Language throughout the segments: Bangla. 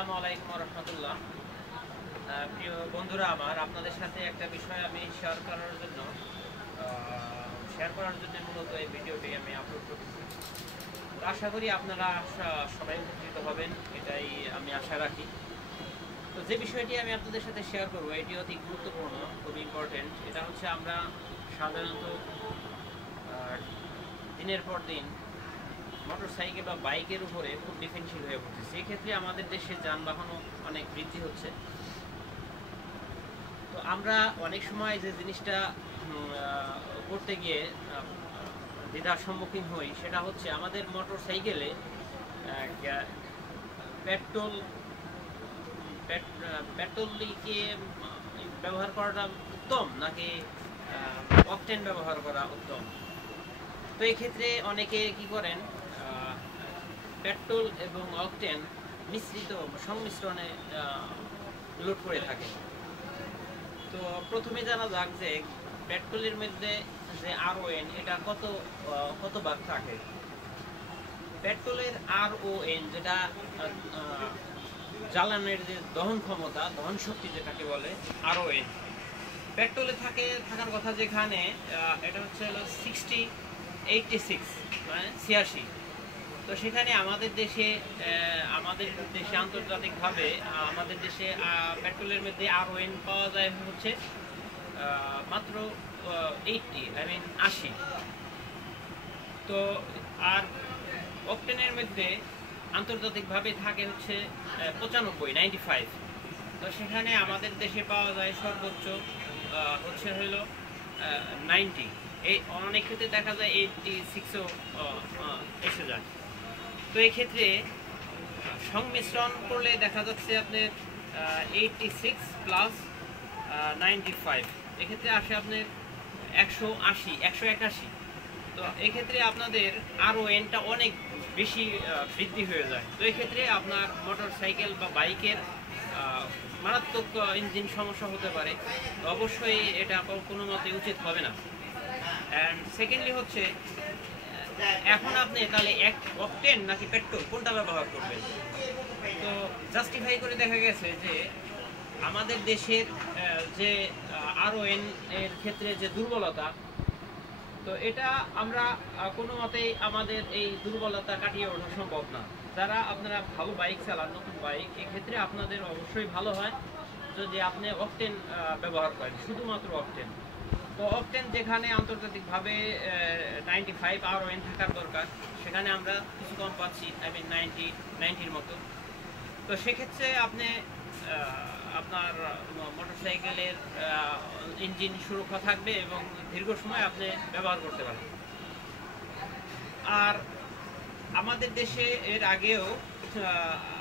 আসসালামু আলাইকুম ওয়া রাহমাতুল্লাহ। প্রিয় বন্ধুরা আমার, আপনাদের সাথে একটা বিষয় আমি শেয়ার করার জন্য মূলত এই ভিডিওটি আমি আপলোড করছি। তো আশা করি আপনারা সবাই উপকৃত হবেন, এটাই আমি আশা রাখি। তো যে বিষয়টি আমি আপনাদের সাথে শেয়ার করব এটি অতি গুরুত্বপূর্ণ, খুব ইম্পর্টেন্ট। এটা হচ্ছে আমরা সাধারণত দিনের পর দিন মোটরসাইকেল বা বাইকের উপরে খুব ডিফেন্সিভ হয়ে পড়ছে। সেক্ষেত্রে আমাদের দেশে যানবাহনও অনেক বৃদ্ধি হচ্ছে। তো আমরা অনেক সময় যে জিনিসটা করতে গিয়ে দ্বিধার সম্মুখীন হই, সেটা হচ্ছে আমাদের মোটরসাইকেলে পেট্রোলকে ব্যবহার করাটা উত্তম নাকি অকটেন ব্যবহার করা উত্তম। তো এই ক্ষেত্রে অনেকে কি করেন, পেট্রোল এবং অকটেন সংমিশ্রণে লোড করে থাকে। তো প্রথমে জানা যাক যে পেট্রোলের মধ্যে যে RON এটা কত ভাগ থাকে। পেট্রোলের RON যেটা জ্বালানির যে দহন ক্ষমতা, দহন শক্তি যেটাকে বলে RON, পেট্রোলে থাকার কথা যেখানে এটা হচ্ছে হলো 86 মানে 86। তো সেখানে আমাদের দেশে আন্তর্জাতিকভাবে আমাদের দেশে পেট্রোলের মধ্যে RON পাওয়া যায় হচ্ছে মাত্র 80। তো আর অকটেনের মধ্যে আন্তর্জাতিকভাবে থাকে হচ্ছে 95। তো সেখানে আমাদের দেশে পাওয়া যায় সর্বোচ্চ হচ্ছে হলো 90। এই অনেক ক্ষেত্রে দেখা যায় 86ও এসে যায়। তো এই ক্ষেত্রে সংমিশ্রণ করলে দেখা যাচ্ছে আপনার 86 প্লাস 95, এক্ষেত্রে আসে আপনার 181। তো এক্ষেত্রে আপনাদের RONটা অনেক বেশি বৃদ্ধি হয়ে যায়। তো এক্ষেত্রে আপনার মোটরসাইকেল বা বাইকের মারাত্মক ইঞ্জিন সমস্যা হতে পারে। তো অবশ্যই এটা কোনো মতে উচিত হবে না। অ্যান্ড সেকেন্ডলি হচ্ছে, এখন আপনি তাহলে অকটেন নাকি পেট্রোল কোনটা ব্যবহার করবেন। তো জাস্টিফাই করে দেখা গেছে যে আমাদের দেশের যে RON এর ক্ষেত্রে যে দুর্বলতা, তো এটা আমরা কোনো মতেই আমাদের এই দুর্বলতা কাটিয়ে ওঠা সম্ভব না। যারা আপনারা ভালো বাইক চালান, নতুন বাইক, এক্ষেত্রে আপনাদের অবশ্যই ভালো হয় যদি আপনি অকটেন ব্যবহার করেন, শুধুমাত্র অকটেন। তো অকটেন যেখানে আন্তর্জাতিকভাবে 95 RON থাকার দরকার, সেখানে আমরা কিছু কম পাচ্ছি, 90-র মতো। তো সেক্ষেত্রে আপনি আপনার মোটরসাইকেলের ইঞ্জিন সুরক্ষা থাকবে এবং দীর্ঘ সময় আপনি ব্যবহার করতে পারবেন। আর আমাদের দেশে এর আগেও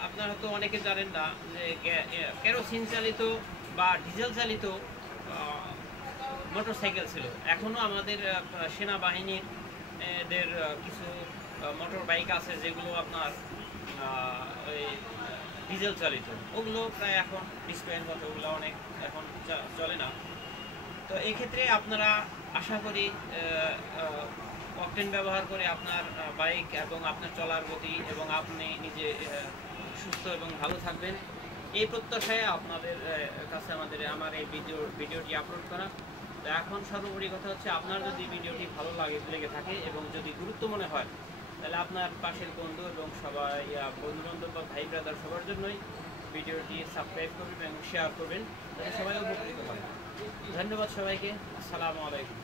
আপনারা তো অনেকে জানেন না যে কেরোসিন চালিত বা ডিজেল চালিত মোটরসাইকেল ছিল। এখনো আমাদের সেনাবাহিনীর কিছু মোটর বাইক আছে যেগুলো আপনার ওই ডিজেল চালিত, ওগুলো প্রায় এখন ডিসপ্লের মতো, ওগুলো অনেক এখন চলে না। তো এই ক্ষেত্রে আপনারা আশা করি অকটেন ব্যবহার করে আপনার বাইক এবং আপনার চলার গতি এবং আপনি নিজে সুস্থ এবং ভালো থাকবেন, এই প্রত্যাশায় আপনাদের কাছে আমার এই ভিডিওটি আপলোড করা। তো এখন সর্বোপরি কথা হচ্ছে, আপনার যদি ভিডিওটি ভালো লেগে থাকে এবং যদি গুরুত্ব মনে হয়, তাহলে আপনার পাশের বন্ধু এবং সবাই বন্ধুবান্ধব বা ভাই ব্রাদার সবার জন্যই ভিডিওটি সাবস্ক্রাইব করবেন এবং শেয়ার করবেন, যাতে সবাই উপকৃত হয়। ধন্যবাদ সবাইকে। আসসালামু আলাইকুম।